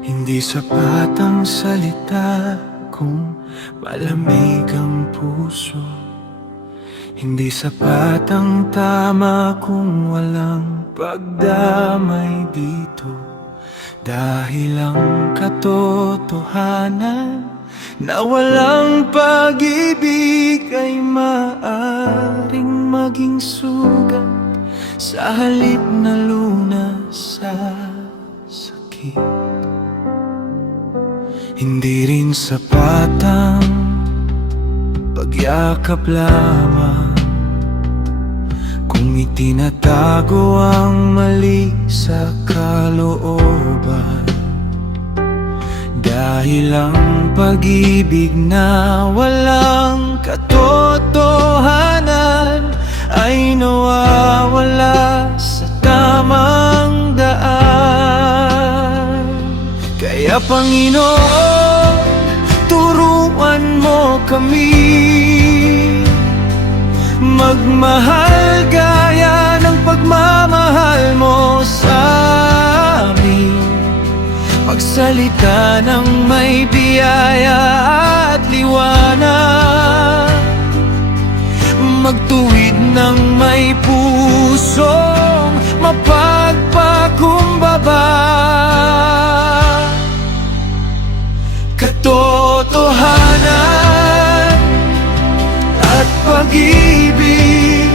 Hindi sapat ang salita kung malamig ang puso. Hindi sapat ang tama kung walang pagdamay dito. Dahil ang katotohanan na walang pag-ibig ay maaring maging sugat sa halip na lunas sa sakit. Hindi rin sapat ang pagyakap lamang kung itinatago ang mali sa kalooban. Dahil ang pag-ibig na walang katotohanan ay nawawala sa tamang daan. Kaya Panginoon, turuan mo kami magmahal gaya ng pagmamahal mo sa amin. Magsalita ng may biyaya at liwanag, magtuwid ng may pusong mapagpakumbaba. Katotohanan at pag-ibig,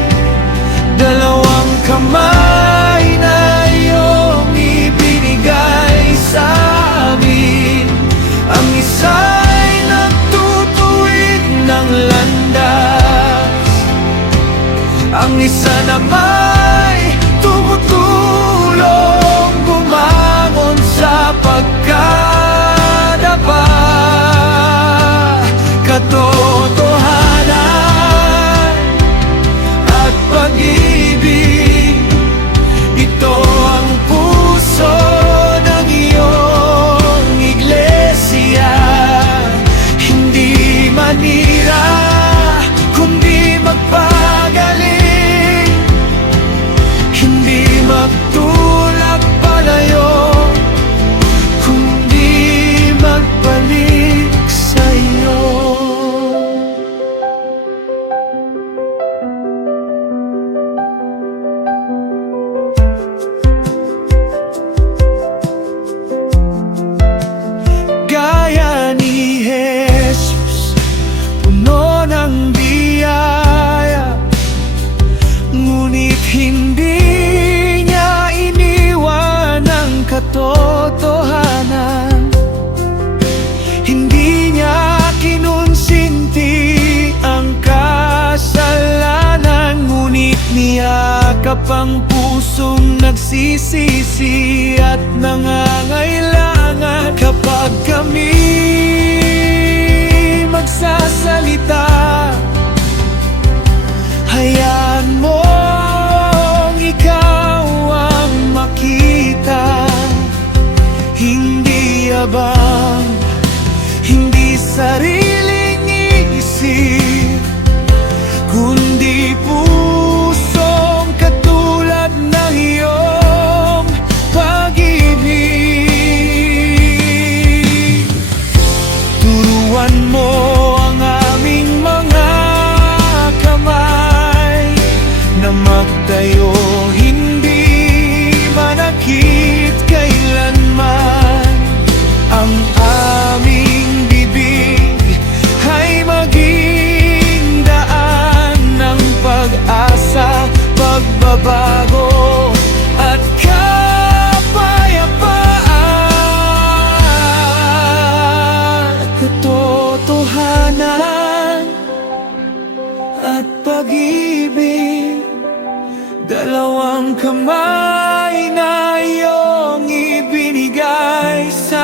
dalawang kamay na iyong ibinigay sa amin. Ang isa'y nagtutuwid ng landas, ang isa nama'y tumutulong bumangon sa pagkadapa. Katotohanan at pag-ibig, ito ang puso ng iyong iglesia. Hindi manira, kundi magpagaling. Hindi magtulak palayo, kundi magbalik sa'yo. Gaya ni Jesus, puno ng biyaya, ngunit hindi niya iniwan ang katotohanan. Hindi niya kinonsinti ang kasalanan, ngunit niyakap ang pusong nagsisisi at nangangailangan. Kapag kami magsasalita, hayaan mong ikaw ang makita. Hindi abang, hindi sariling isip, kundi pusong katulad ng iyong pag-ibig. Turuan mo ang aming mga kamay na magtayo, hindi manakit kailanman. Ang aming bibig ay maging daan ng pag-asa, pagbabago at kapayapaan. Katotohanan at pag-ibig, dalawang kamay na iyong ibinigay sa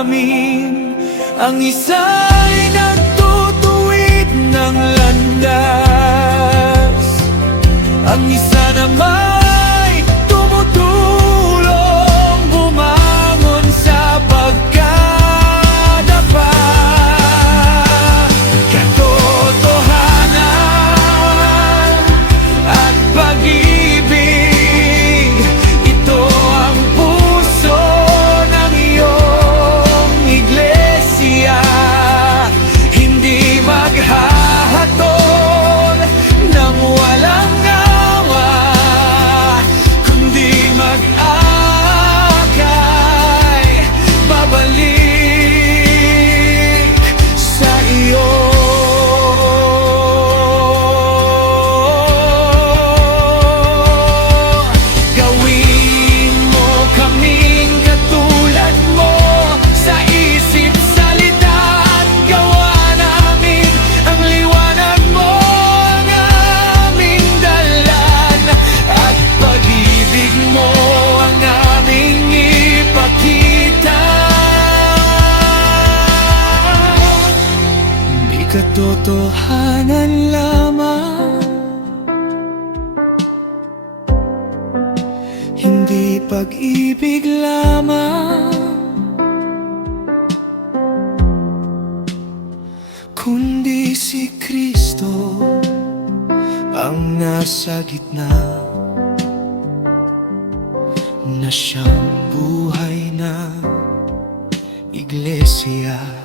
amin. Ang isa'y nagtutuwid ng landas, ang isa nama'y tumutulong bumangon sa pagkadapa. Katotohanan at pag-ibig, ito ang puso ng iyong katotohanan lamang, hindi pag-ibig lamang, kundi si Kristo ang nasa gitna, na siyang buhay ng iglesia.